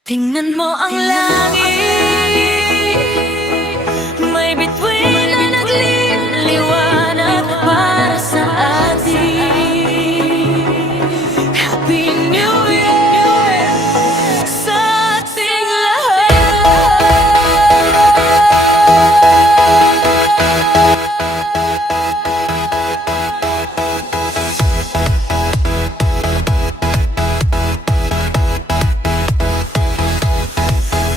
Tingnan mo ang langit, may bituin na nagliliwanag para sa atin. Happy New Year sa ating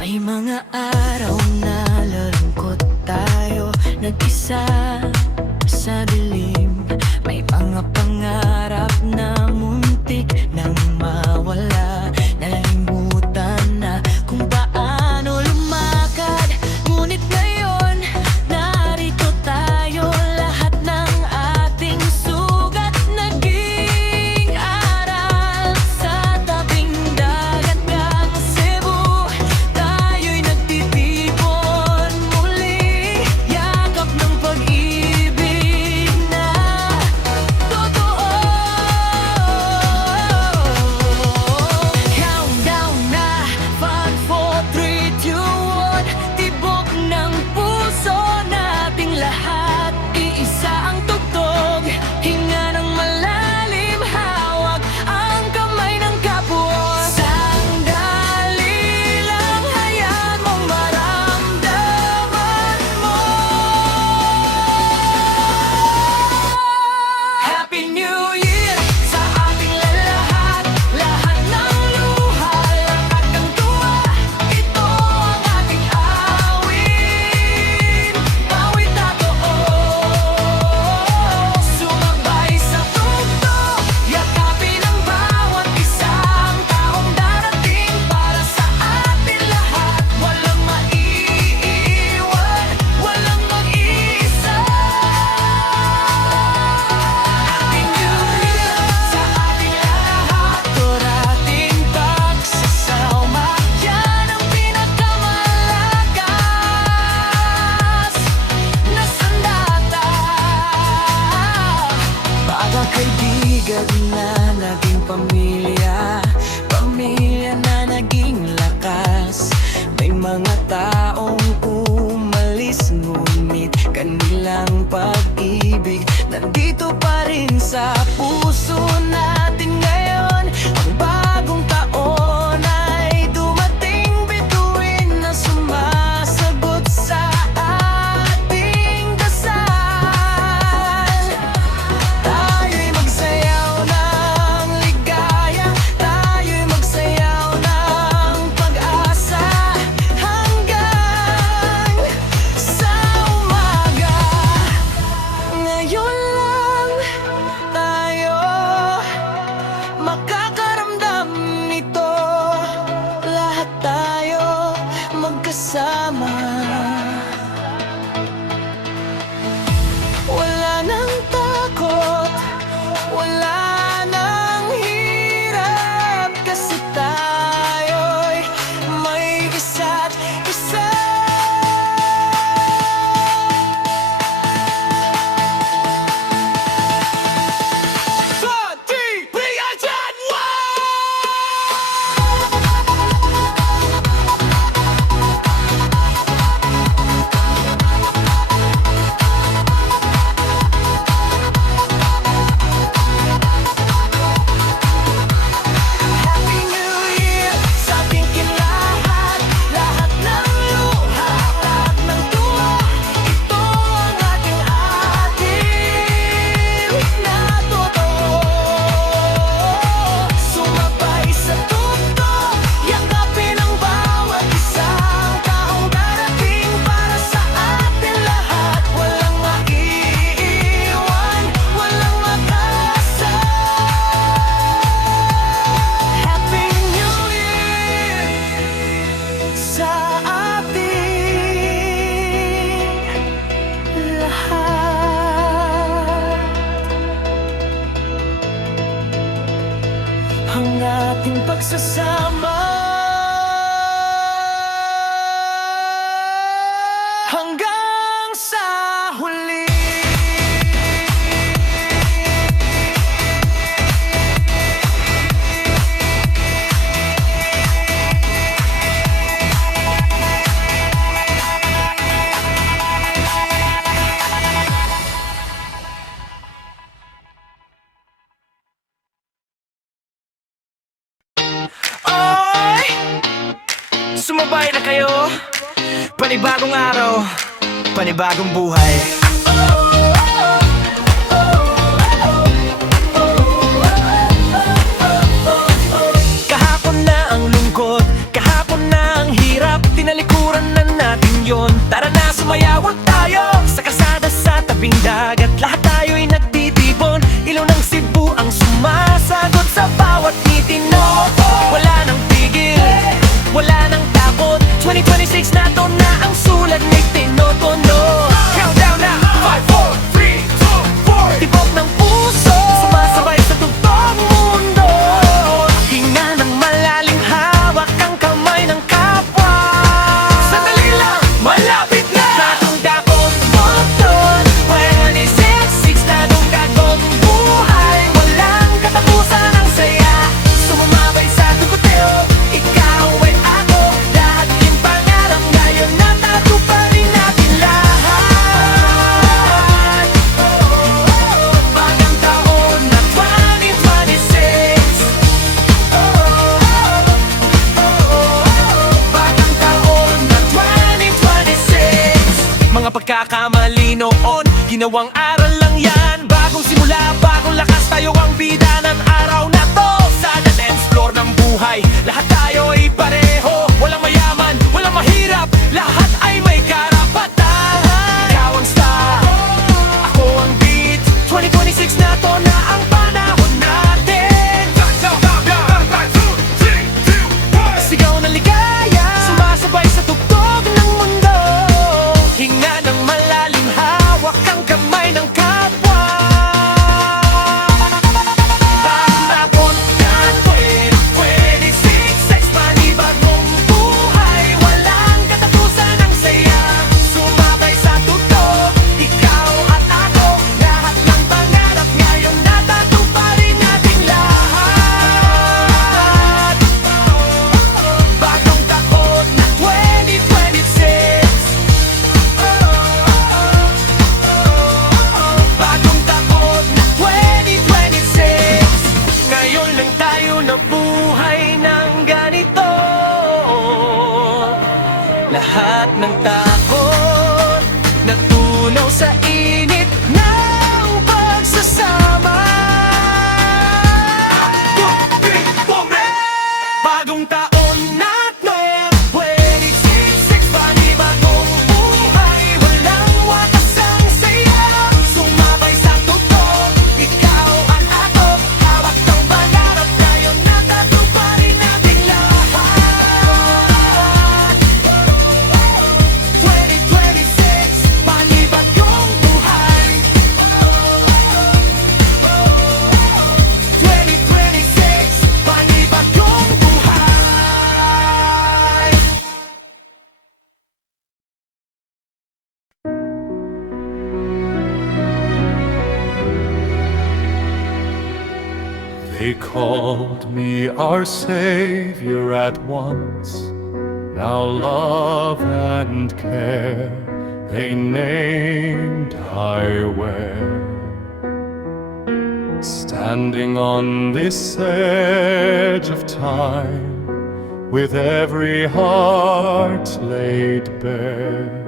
May mga araw na lalungkot tayo, nag-isa sa dilim. May mga pangarap na muntik nang mawala. Nalimutan na kung paano lumakad. Ngunit ngayon, narito tayo. Lahat ng ating sugat naging aral. Sa tabing dagat ng Cebu, tayo'y nagtitipon muli. Yakap ng pag-ibig na totoo. Countdown na, 5, 4, 3, 2, 1. Tibok ng puso nating lahat, iisa ang tugtog. Hinga ng malalim, hawak ang kamay ng kapwa. Sandali lang, hayaan mong maramdaman mo. Happy New Year sa ating lalahat. Lahat ng luha, lahat ng tuwa. Ito ang ating awit, awit na sumabay sa tugtog, yakapin ang bawat isang taong darating para sa atin lahat. Walang maiiwan, walang mag-iisa. Happy New Year sa ating lahat. Turating pagsasama, yan ang pinakamalakas na sandata. Mga kaibigan na naging pamilya, pamilya na naging lakas. May mga taong umalis, ngunit kanilang pag-ibig nandito pa rin sa puso natin ngayon. Ang bagong taon ay dumating, bituin na sumasagot sa ating dasal. Tayo'y magsayaw ng ligaya, tayo'y magsayaw ng pag-asa, hanggang sa umaga. Ngayon lang tayo makakaramdam nito. Lahat tayo magkasama. Wala nang takot, wala nang hirap, kasi tayo'y may isa't isa. One, two, three, action! Happy New Year sa ating kinlahat. Lahat ng luha, lahat ng tuwa. Ito ang ating na totoo. Sumabay sa tugtog, yakapin ang bawat isang taong darating para sa atin lahat. Walang maiiwan, walang mag-asa. Happy New Year sa ating lahat. Ang ating pagsasama hanggang sa huli. sumabay na kayo. Panibagong araw, panibagong buhay. Kahapon na ang lungkot, kahapon na ang hirap, tinalikuran na natin yon. Tara na sumayawag tayo sa kalsada sa tabing dagat. Lahat tayo'y nagtitipon, ilaw ng Cebu ang sumasagot sa bawat ngiti. No, wala nang tigil, wala nang takot. 2026 na to na ang sulat ni Tinotono. Countdown na, 5, 4, 3, 2, 4. Tibok ng puso, sumasabay sa tugtog mundo. Hinga ng malalim, hawak ang kamay ng kapwa. Sandali lang, malapit na. Bagong dakong motor, 26 na nung gagong buhay. Walang katapusan ang saya, sumamabay sa tugteo. Ikaw at ako, lahat yung pangarap ngayon natatuparin natin lahat. Bagong taon na 2026. Bagong taon na 2026. Mga pagkakamali noon, ginawang aral lang yan. Bagong simula, bagong lakas, tayo ang bida ng araw na to. Sa dance floor ng buhay, lahat tayo ay pareho. Walang mayaman, walang mahirap, lahat ay may karapatan. Ikaw ang star, ako ang beat. 2026 na to na ang panahon natin. Sigaw ng ligaya, sumasabay sa tugtog ng mundo. Hinga ng malalim, hawak ang kamay ng kapwa. Bagong tapon na 2026, panibagong buhay. Walang katapusan ang saya, sumabay sa tugtog. Ikaw at ako, lahat ng pangarap ngayon natatuparin natin lahat. Bagong taon na 2026. Bagong taon na 2026. Ngayon lang tayo nabuhay ng ganito. Lahat ng takot natunaw sa init ng pagsasama. Bagong taon na 2026, panibagong buhay. Walang wakas ang saya, sumabay sa tugtog. Ikaw at ako, hawak ng pangarap ngayon natatuparin natin lahat. 2026, panibagong buhay. 2026, panibagong buhay. They called me our Savior at once. Now love and care they named I wear. Standing on this edge of time, with every heart laid bare.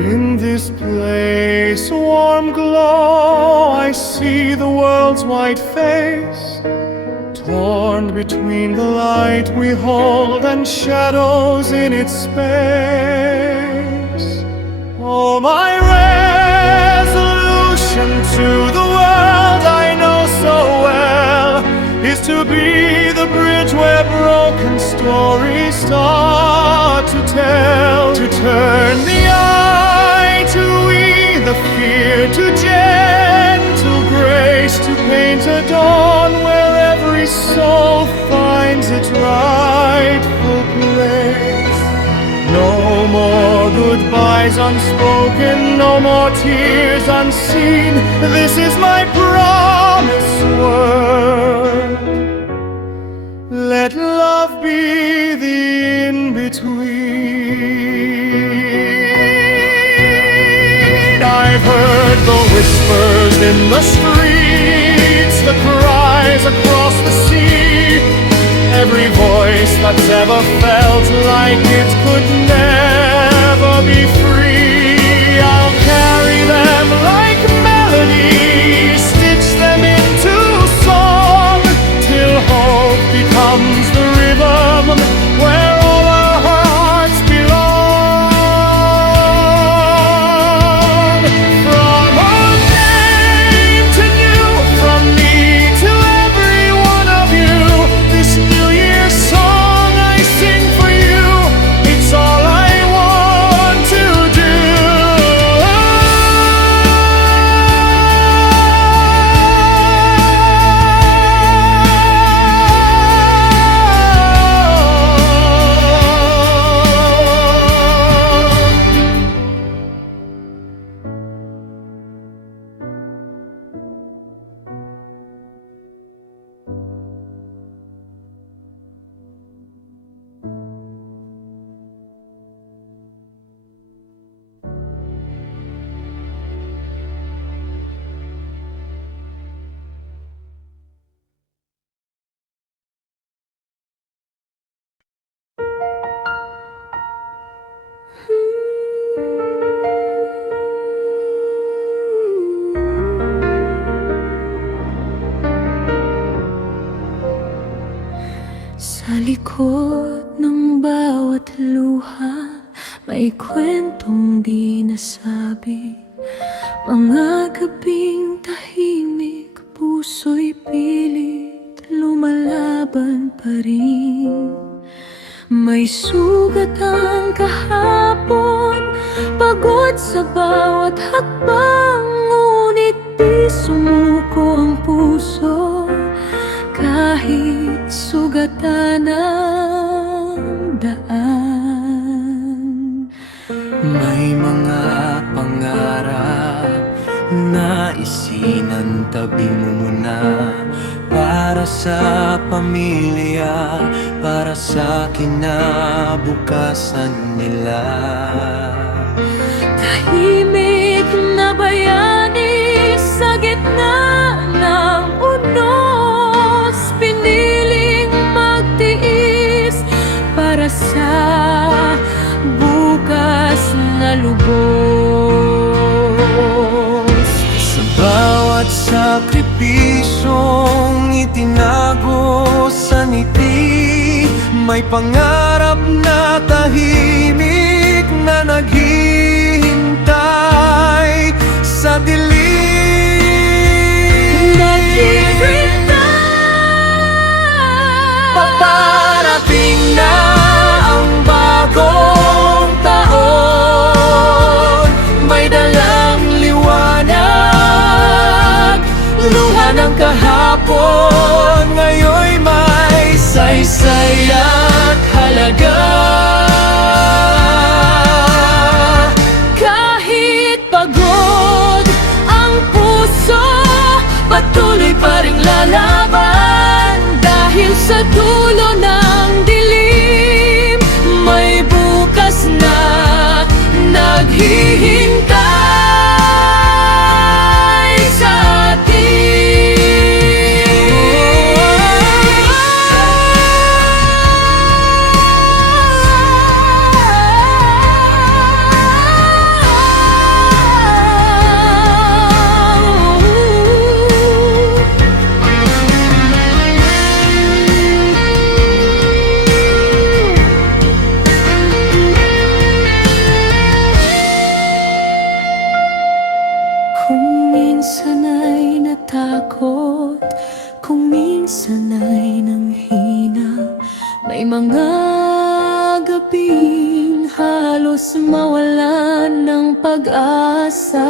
In this place, warm glow, I see the world's white face, torn between the light we hold and shadows in its space. Oh, my resolution to the world I know so well is to be the bridge where broken stories start to tell, to turn the eye to we the fear, to gentle grace, to paint a dawn where every soul finds its rightful place. No more goodbyes unspoken, no more tears unseen. This is my promised word. Let love be the in-between. I've heard the whispers in the streets, the cries across the sea, every voice that's ever felt like it could never be free. I'll carry them like melodies, stitch them into song, till hope becomes the rhythm where all our hearts belong. From old name to new, from me to every one of you, this New Year's song I sing for you, it's all I want to do. Sa likod ng bawat luha, may kwentong di nasabi. Mga gabing tahimik, puso'y pilit, lumalaban pa rin. May sugat ang kahapon, pagod sa bawat hakbang, ngunit di sumuko ang puso, kahit sugatan ang daan. May mga pangarap na isinantabi mo muna, para sa pamilya, para sa kinabukasan nila. Tahimik na bayani sa gitna ng unos, piniling magtiis para sa bukas na lubos. Sa bawat sakripisyong itinago sa ngiti, may pangarap na tahimik na naghihintay sa dilim. Paparating na ang bagong taon, may dalang liwanag, luha ng kahapon, ngayon'y may saysay at halaga. Kahit pagod ang puso, patuloy pa ring lalaban, dahil sa dulo ng dilim, may bukas na naghihintay sa Kung minsan ay natakot, kung minsan ay nanghina, may mga gabing halos mawalan ng pag-asa.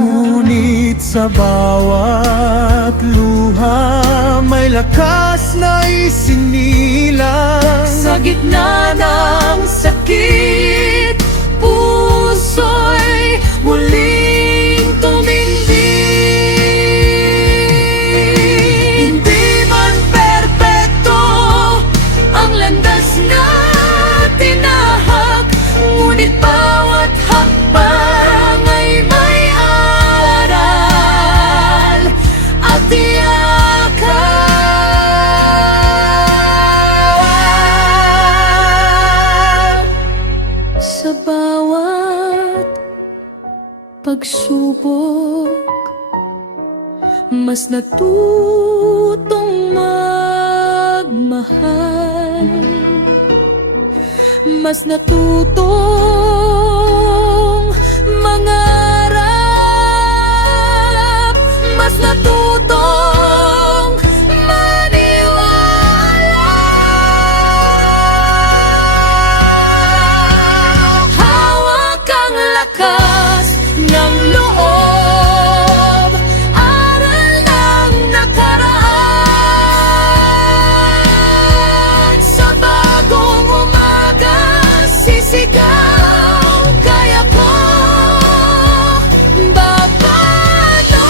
Ngunit sa bawat luha, may lakas na isinilang. Sa gitna ng sakit, puso'y muling tumindig. Hindi man perpekto ang landas na tinahak, ngunit bawat hakbang ay may aral at tiyakan. pagsubok, mas natutong magmahal, mas natutong mangarap, mas natutong maniwala. Hawak ang lakas ng loob, aral ng nakaraan. Sa bagong umaga, sisigaw, kaya ko babalo.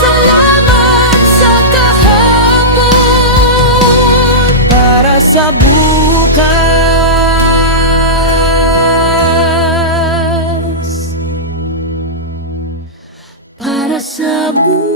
Salamat sa kahapon, para sa bukas, para sa bukas.